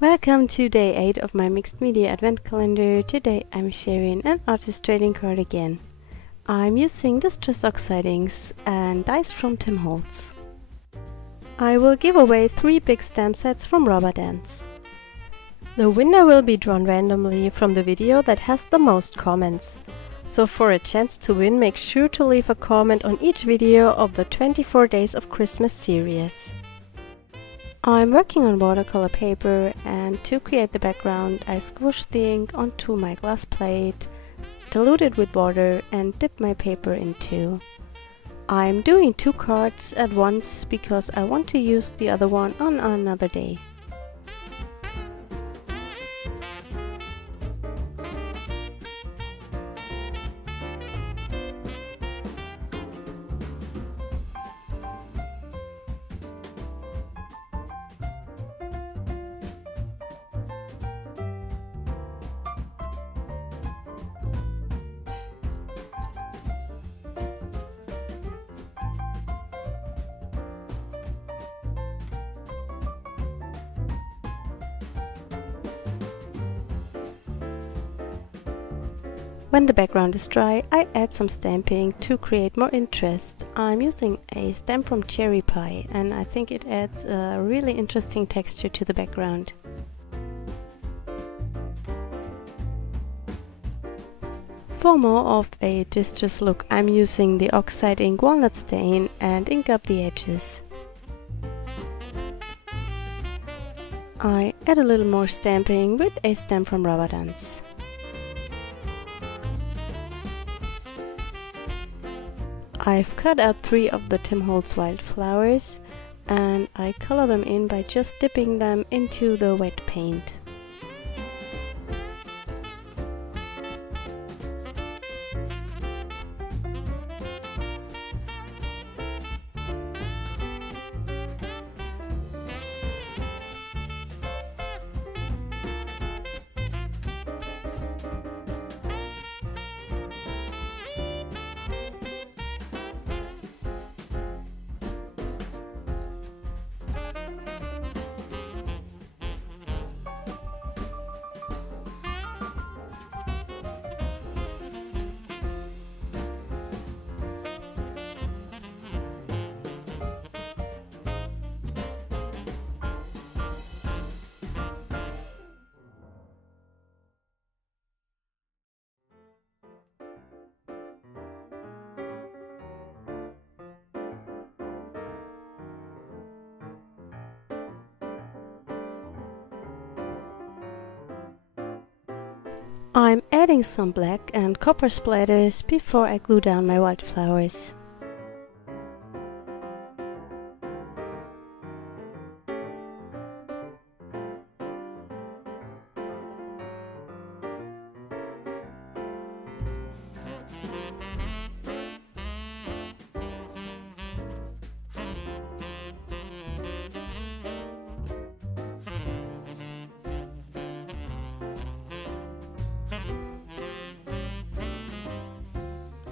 Welcome to day 8 of my mixed media advent calendar. Today I'm sharing an artist trading card again. I'm using distress oxide inks and dies from Tim Holtz. I will give away 3 big stamp sets from Rubber Dance. The winner will be drawn randomly from the video that has the most comments. So for a chance to win, make sure to leave a comment on each video of the 24 Days of Christmas series. I'm working on watercolor paper, and to create the background I squished the ink onto my glass plate, dilute it with water and dip my paper in 2. I'm doing 2 cards at once because I want to use the other one on another day. When the background is dry, I add some stamping to create more interest. I'm using a stamp from Cherry Pie, and I think it adds a really interesting texture to the background. For more of a distress look, I'm using the Oxide ink walnut stain and ink up the edges. I add a little more stamping with a stamp from Rubber Dance. I've cut out 3 of the Tim Holtz Wildflowers, and I color them in by just dipping them into the wet paint. I'm adding some black and copper splatters before I glue down my wildflowers.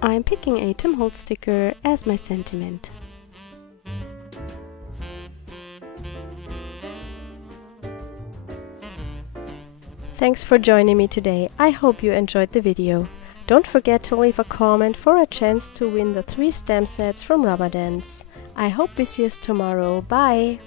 I'm picking a Tim Holtz sticker as my sentiment. Thanks for joining me today. I hope you enjoyed the video. Don't forget to leave a comment for a chance to win the 3 stamp sets from Rubber Dance. I hope we see us tomorrow. Bye!